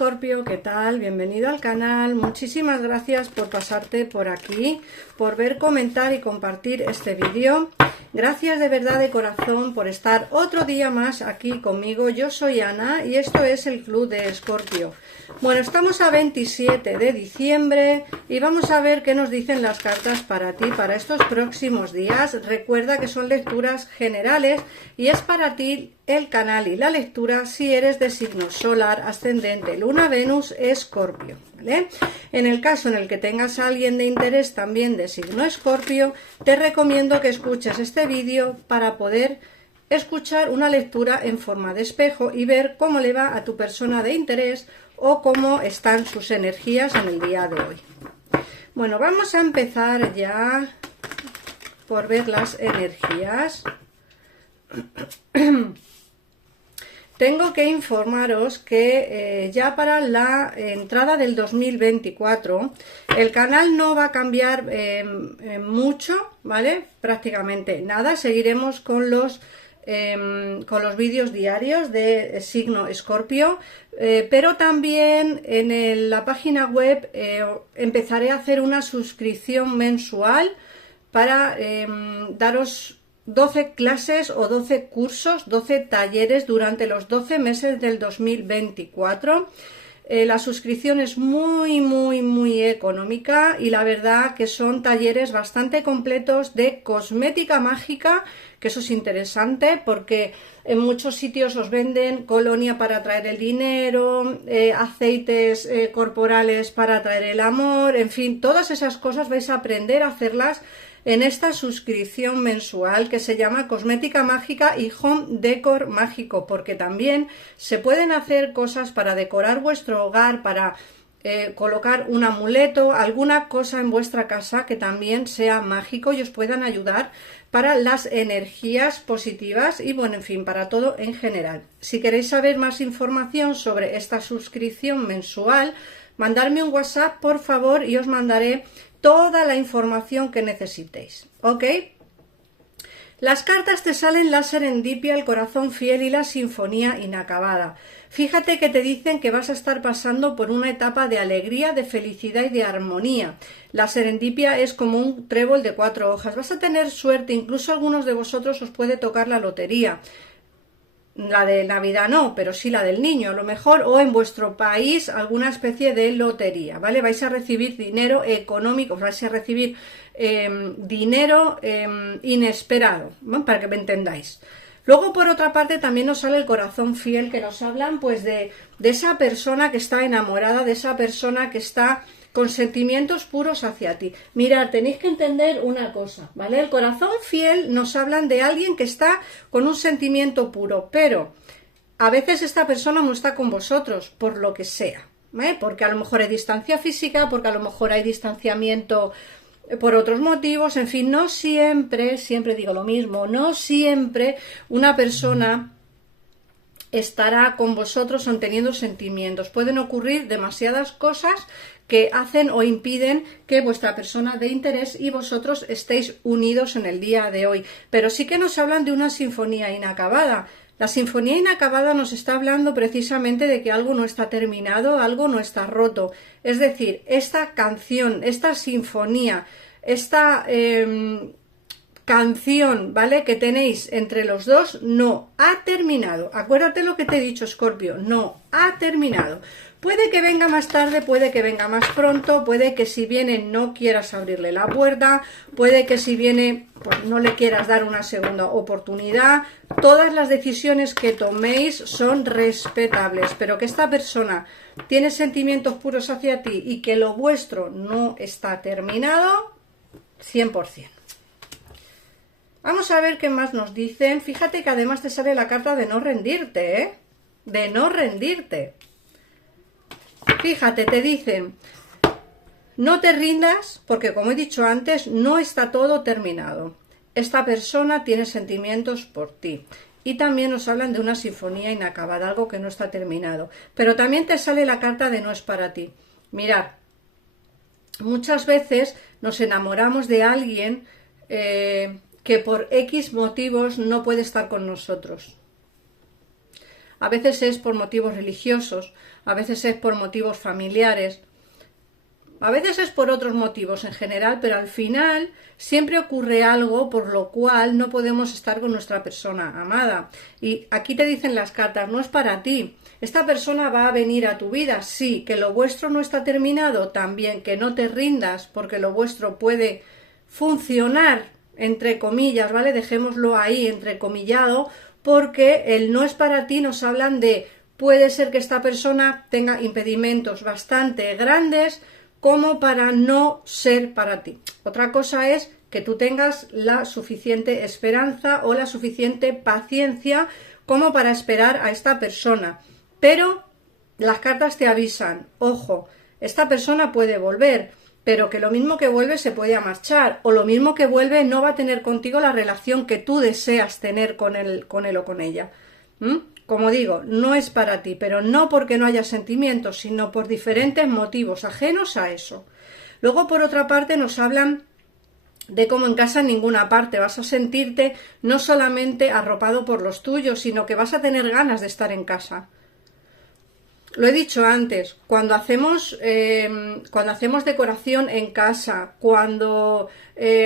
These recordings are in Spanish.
Escorpio, ¿qué tal? Bienvenido al canal. Muchísimas gracias por pasarte por aquí, por ver, comentar y compartir este vídeo. Gracias de verdad de corazón por estar otro día más aquí conmigo. Yo soy Ana y esto es el Club de Escorpio. Bueno, estamos a 27 de diciembre y vamos a ver qué nos dicen las cartas para ti, para estos próximos días. Recuerda que son lecturas generales y es para ti el canal y la lectura si eres de signo solar, ascendente, luna, Venus, Escorpio, ¿vale? En el caso en el que tengas a alguien de interés también de signo Escorpio, te recomiendo que escuches este vídeo para poder escuchar una lectura en forma de espejo y ver cómo le va a tu persona de interés o cómo están sus energías en el día de hoy. Bueno, vamos a empezar ya por ver las energías. Tengo que informaros que ya para la entrada del 2024 el canal no va a cambiar mucho, ¿vale? Prácticamente nada. Seguiremos con los vídeos diarios de signo Escorpio, pero también en la página web empezaré a hacer una suscripción mensual para daros 12 clases o 12 cursos, 12 talleres durante los 12 meses del 2024. La suscripción es muy económica y la verdad que son talleres bastante completos de cosmética mágica, que eso es interesante porque en muchos sitios os venden colonia para atraer el dinero, aceites corporales para atraer el amor, en fin, todas esas cosas vais a aprender a hacerlas en esta suscripción mensual que se llama Cosmética Mágica y Home Decor Mágico, porque también se pueden hacer cosas para decorar vuestro hogar, para colocar un amuleto, alguna cosa en vuestra casa que también sea mágico y os puedan ayudar para las energías positivas y bueno, en fin, para todo en general. Si queréis saber más información sobre esta suscripción mensual, mandarme un WhatsApp, por favor, y os mandaré toda la información que necesitéis, ¿ok? Las cartas te salen la serendipia, el corazón fiel y la sinfonía inacabada. Fíjate que te dicen que vas a estar pasando por una etapa de alegría, de felicidad y de armonía. La serendipia es como un trébol de 4 hojas. Vas a tener suerte, incluso algunos de vosotros os puede tocar la lotería. La de Navidad no, pero sí la del niño, a lo mejor, o en vuestro país alguna especie de lotería, ¿vale? Vais a recibir dinero económico, vais a recibir dinero inesperado, ¿no? Para que me entendáis. Luego, por otra parte, también nos sale el corazón fiel, que nos hablan pues de esa persona que está enamorada, de esa persona que está con sentimientos puros hacia ti. Mirad, tenéis que entender una cosa, ¿vale? El corazón fiel nos hablan de alguien que está con un sentimiento puro, pero a veces esta persona no está con vosotros, por lo que sea, ¿vale? Porque a lo mejor hay distancia física, porque a lo mejor hay distanciamiento por otros motivos, en fin, no siempre, siempre digo lo mismo, no siempre una persona estará con vosotros o teniendo sentimientos. Pueden ocurrir demasiadas cosas que hacen o impiden que vuestra persona de interés y vosotros estéis unidos en el día de hoy. Pero sí que nos hablan de una sinfonía inacabada. La sinfonía inacabada nos está hablando precisamente de que algo no está terminado, algo no está roto. Es decir, esta canción, esta sinfonía, esta canción, ¿vale?, que tenéis entre los dos no ha terminado. Acuérdate lo que te he dicho, Escorpio, no ha terminado. Puede que venga más tarde, puede que venga más pronto, puede que si viene no quieras abrirle la puerta, puede que si viene pues no le quieras dar una segunda oportunidad. Todas las decisiones que toméis son respetables, pero que esta persona tiene sentimientos puros hacia ti y que lo vuestro no está terminado, 100%. Vamos a ver qué más nos dicen. Fíjate que además te sale la carta de no rendirte, ¿eh? De no rendirte. Fíjate, te dicen, no te rindas porque, como he dicho antes, no está todo terminado. Esta persona tiene sentimientos por ti. Y también nos hablan de una sinfonía inacabada, algo que no está terminado. Pero también te sale la carta de no es para ti. Mirad, muchas veces nos enamoramos de alguien que por X motivos no puede estar con nosotros. A veces es por motivos religiosos, a veces es por motivos familiares, a veces es por otros motivos en general, pero al final siempre ocurre algo por lo cual no podemos estar con nuestra persona amada. Y aquí te dicen las cartas, no es para ti. Esta persona va a venir a tu vida, sí, que lo vuestro no está terminado, también, que no te rindas porque lo vuestro puede funcionar, entre comillas, ¿vale? Dejémoslo ahí, entrecomillado, porque el no es para ti nos hablan de puede ser que esta persona tenga impedimentos bastante grandes como para no ser para ti. Otra cosa es que tú tengas la suficiente esperanza o la suficiente paciencia como para esperar a esta persona. Pero las cartas te avisan, ojo, esta persona puede volver, pero que lo mismo que vuelve se puede marchar, o lo mismo que vuelve no va a tener contigo la relación que tú deseas tener con él o con ella. Como digo, no es para ti, pero no porque no haya sentimientos, sino por diferentes motivos ajenos a eso. Luego, por otra parte, nos hablan de cómo en casa en ninguna parte vas a sentirte no solamente arropado por los tuyos, sino que vas a tener ganas de estar en casa. Lo he dicho antes, cuando hacemos decoración en casa, cuando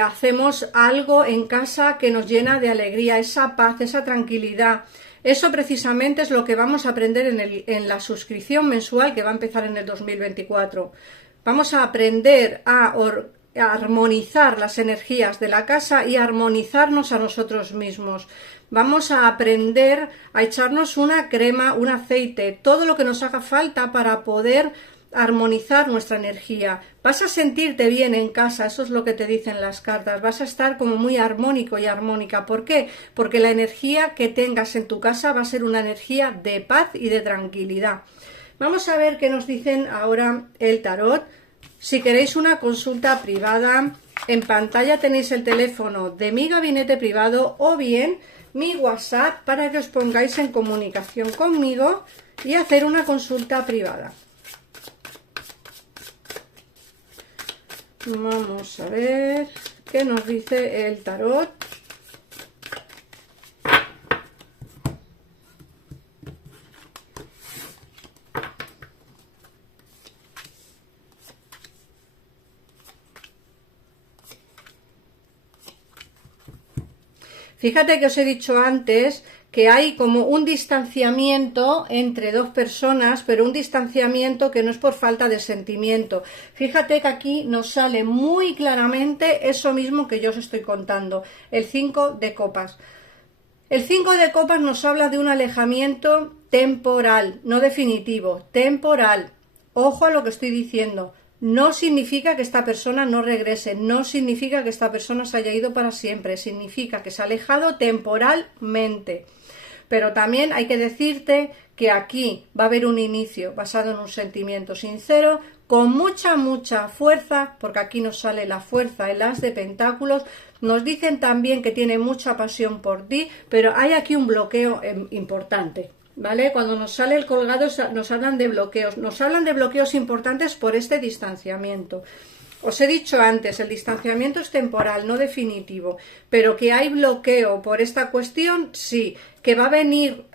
hacemos algo en casa que nos llena de alegría, esa paz, esa tranquilidad, eso precisamente es lo que vamos a aprender en la suscripción mensual que va a empezar en el 2024. Vamos a aprender a armonizar las energías de la casa y armonizarnos a nosotros mismos. Vamos a aprender a echarnos una crema, un aceite, todo lo que nos haga falta para poder armonizar nuestra energía. Vas a sentirte bien en casa, eso es lo que te dicen las cartas, vas a estar como muy armónico y armónica. ¿Por qué? Porque la energía que tengas en tu casa va a ser una energía de paz y de tranquilidad. Vamos a ver qué nos dicen ahora el tarot. Si queréis una consulta privada, en pantalla tenéis el teléfono de mi gabinete privado o bien mi WhatsApp para que os pongáis en comunicación conmigo y hacer una consulta privada. Vamos a ver qué nos dice el tarot. Fíjate que os he dicho antes que hay como un distanciamiento entre dos personas, pero un distanciamiento que no es por falta de sentimiento. Fíjate que aquí nos sale muy claramente eso mismo que yo os estoy contando, el 5 de copas. El 5 de copas nos habla de un alejamiento temporal, no definitivo, temporal. Ojo a lo que estoy diciendo. No significa que esta persona no regrese, no significa que esta persona se haya ido para siempre, significa que se ha alejado temporalmente. Pero también hay que decirte que aquí va a haber un inicio basado en un sentimiento sincero, con mucha fuerza, porque aquí nos sale la fuerza, el as de pentáculos. Nos dicen también que tiene mucha pasión por ti, pero hay aquí un bloqueo importante. ¿Vale? Cuando nos sale el colgado nos hablan de bloqueos importantes por este distanciamiento. Os he dicho antes, el distanciamiento es temporal, no definitivo, pero que hay bloqueo por esta cuestión, sí. Que va a venir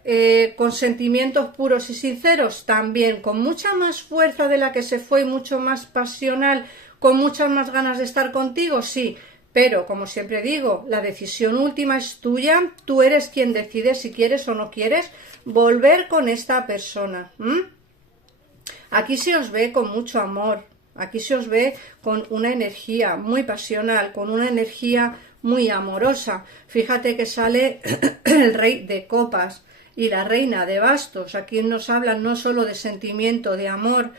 con sentimientos puros y sinceros, también, con mucha más fuerza de la que se fue, mucho más pasional, con muchas más ganas de estar contigo, sí. Pero, como siempre digo, la decisión última es tuya, tú eres quien decide si quieres o no quieres volver con esta persona. Aquí se os ve con mucho amor, aquí se os ve con una energía muy pasional, con una energía muy amorosa. Fíjate que sale el rey de copas y la reina de bastos. Aquí nos hablan no solo de sentimiento, de amor,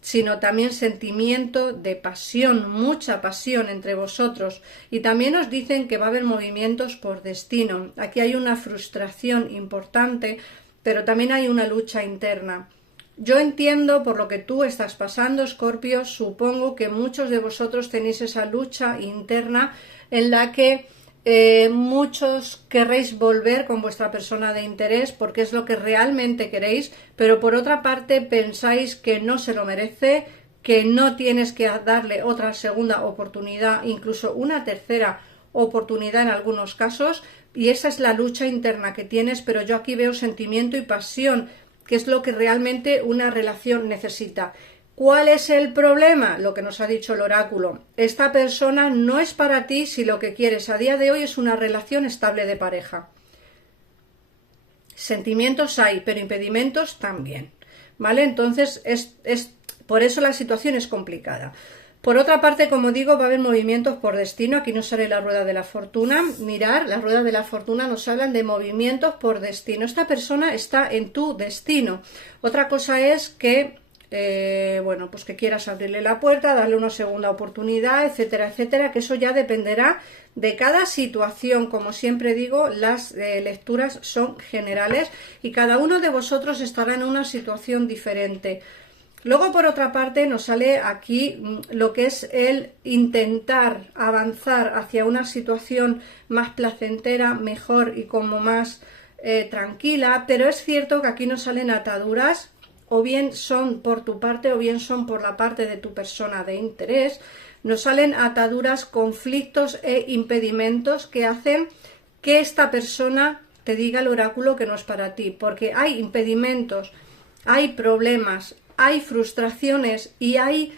sino también sentimiento de pasión, mucha pasión entre vosotros. Y también os dicen que va a haber movimientos por destino. Aquí hay una frustración importante, pero también hay una lucha interna. Yo entiendo por lo que tú estás pasando, Escorpio, supongo que muchos de vosotros tenéis esa lucha interna en la que muchos querréis volver con vuestra persona de interés porque es lo que realmente queréis, pero por otra parte pensáis que no se lo merece, que no tienes que darle otra segunda oportunidad, incluso una tercera oportunidad en algunos casos, y esa es la lucha interna que tienes, pero yo aquí veo sentimiento y pasión, que es lo que realmente una relación necesita. ¿Cuál es el problema? Lo que nos ha dicho el oráculo. Esta persona no es para ti si lo que quieres a día de hoy es una relación estable de pareja. Sentimientos hay, pero impedimentos también, ¿vale? Entonces, por eso la situación es complicada. Por otra parte, como digo, va a haber movimientos por destino. Aquí nos sale la rueda de la fortuna. Mirar, la rueda de la fortuna nos hablan de movimientos por destino. Esta persona está en tu destino. Otra cosa es que, bueno, pues que quieras abrirle la puerta, darle una segunda oportunidad, etcétera, etcétera, que eso ya dependerá de cada situación. Como siempre digo, las lecturas son generales y cada uno de vosotros estará en una situación diferente. Luego, por otra parte, nos sale aquí lo que es el intentar avanzar hacia una situación más placentera, mejor y como más tranquila, pero es cierto que aquí nos salen ataduras, o bien son por tu parte o bien son por la parte de tu persona de interés. Nos salen ataduras, conflictos e impedimentos que hacen que esta persona te diga el oráculo que no es para ti, porque hay impedimentos, hay problemas, hay frustraciones y hay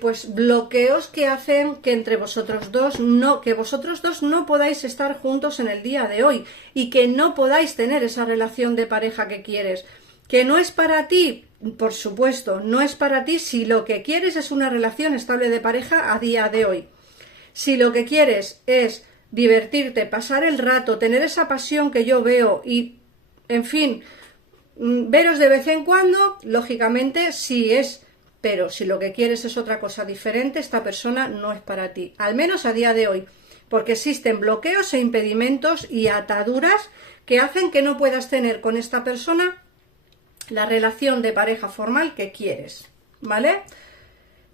pues bloqueos que hacen que entre vosotros dos no podáis estar juntos en el día de hoy y que no podáis tener esa relación de pareja que quieres. Que no es para ti, por supuesto, no es para ti si lo que quieres es una relación estable de pareja a día de hoy. Si lo que quieres es divertirte, pasar el rato, tener esa pasión que yo veo y, en fin, veros de vez en cuando, lógicamente sí es, pero si lo que quieres es otra cosa diferente, esta persona no es para ti, al menos a día de hoy, porque existen bloqueos e impedimentos y ataduras que hacen que no puedas tener con esta persona la relación de pareja formal que quieres, ¿vale?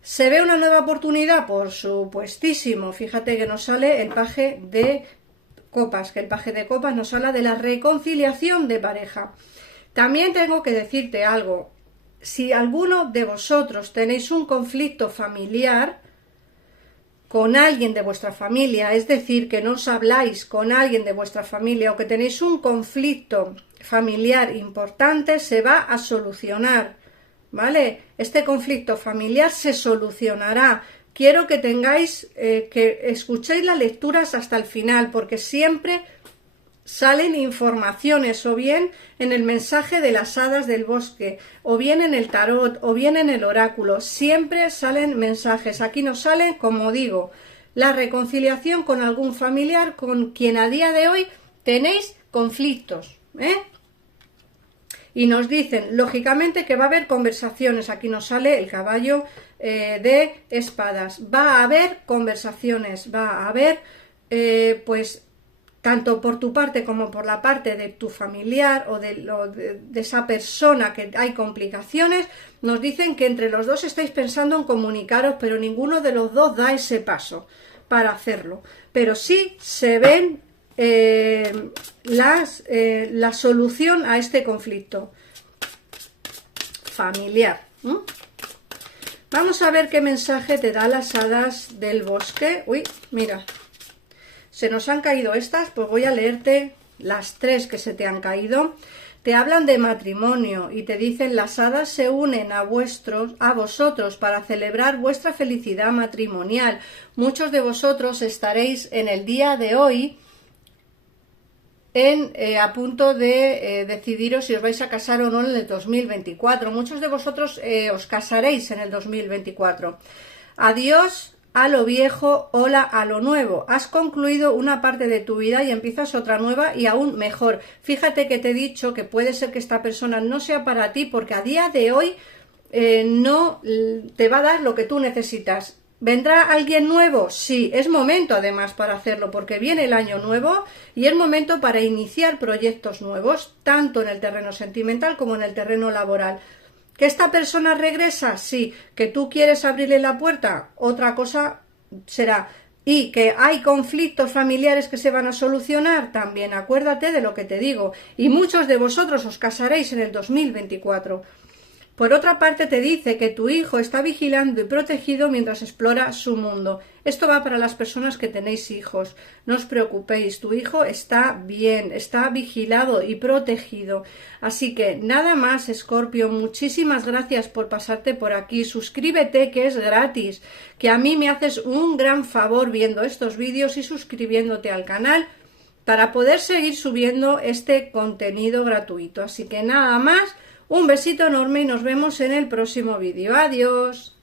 ¿Se ve una nueva oportunidad? Por supuestísimo. Fíjate que nos sale el paje de copas, que el paje de copas nos habla de la reconciliación de pareja. También tengo que decirte algo, si alguno de vosotros tenéis un conflicto familiar con alguien de vuestra familia, es decir, que no os habláis con alguien de vuestra familia o que tenéis un conflicto familiar importante, se va a solucionar, ¿vale? Este conflicto familiar se solucionará. Quiero que tengáis, que escuchéis las lecturas hasta el final, porque siempre salen informaciones, o bien en el mensaje de las hadas del bosque, o bien en el tarot, o bien en el oráculo. Siempre salen mensajes. Aquí nos salen, como digo, la reconciliación con algún familiar con quien a día de hoy tenéis conflictos, y nos dicen, lógicamente, que va a haber conversaciones. Aquí nos sale el caballo de espadas. Va a haber conversaciones, va a haber, pues, tanto por tu parte como por la parte de tu familiar o de esa persona que hay complicaciones. Nos dicen que entre los dos estáis pensando en comunicaros, pero ninguno de los dos da ese paso para hacerlo. Pero sí se ven la solución a este conflicto familiar. Vamos a ver qué mensaje te da las hadas del bosque. Uy, mira, se nos han caído estas, pues voy a leerte las 3 que se te han caído. Te hablan de matrimonio y te dicen: las hadas se unen a vosotros para celebrar vuestra felicidad matrimonial. Muchos de vosotros estaréis en el día de hoy a punto de decidiros si os vais a casar o no en el 2024. Muchos de vosotros os casaréis en el 2024. Adiós a lo viejo, hola a lo nuevo. Has concluido una parte de tu vida y empiezas otra nueva y aún mejor. Fíjate que te he dicho que puede ser que esta persona no sea para ti, porque a día de hoy no te va a dar lo que tú necesitas. ¿Vendrá alguien nuevo? Sí, es momento además para hacerlo, porque viene el año nuevo y es momento para iniciar proyectos nuevos, tanto en el terreno sentimental como en el terreno laboral. ¿Que esta persona regresa? Sí. ¿Que tú quieres abrirle la puerta? Otra cosa será. ¿Y que hay conflictos familiares que se van a solucionar? También acuérdate de lo que te digo. Y muchos de vosotros os casaréis en el 2024. Por otra parte, te dice que tu hijo está vigilando y protegido mientras explora su mundo. Esto va para las personas que tenéis hijos. No os preocupéis, tu hijo está bien, está vigilado y protegido. Así que nada más, Escorpio, muchísimas gracias por pasarte por aquí. Suscríbete, que es gratis, que a mí me haces un gran favor viendo estos vídeos y suscribiéndote al canal para poder seguir subiendo este contenido gratuito. Así que nada más. Un besito enorme y nos vemos en el próximo vídeo. Adiós.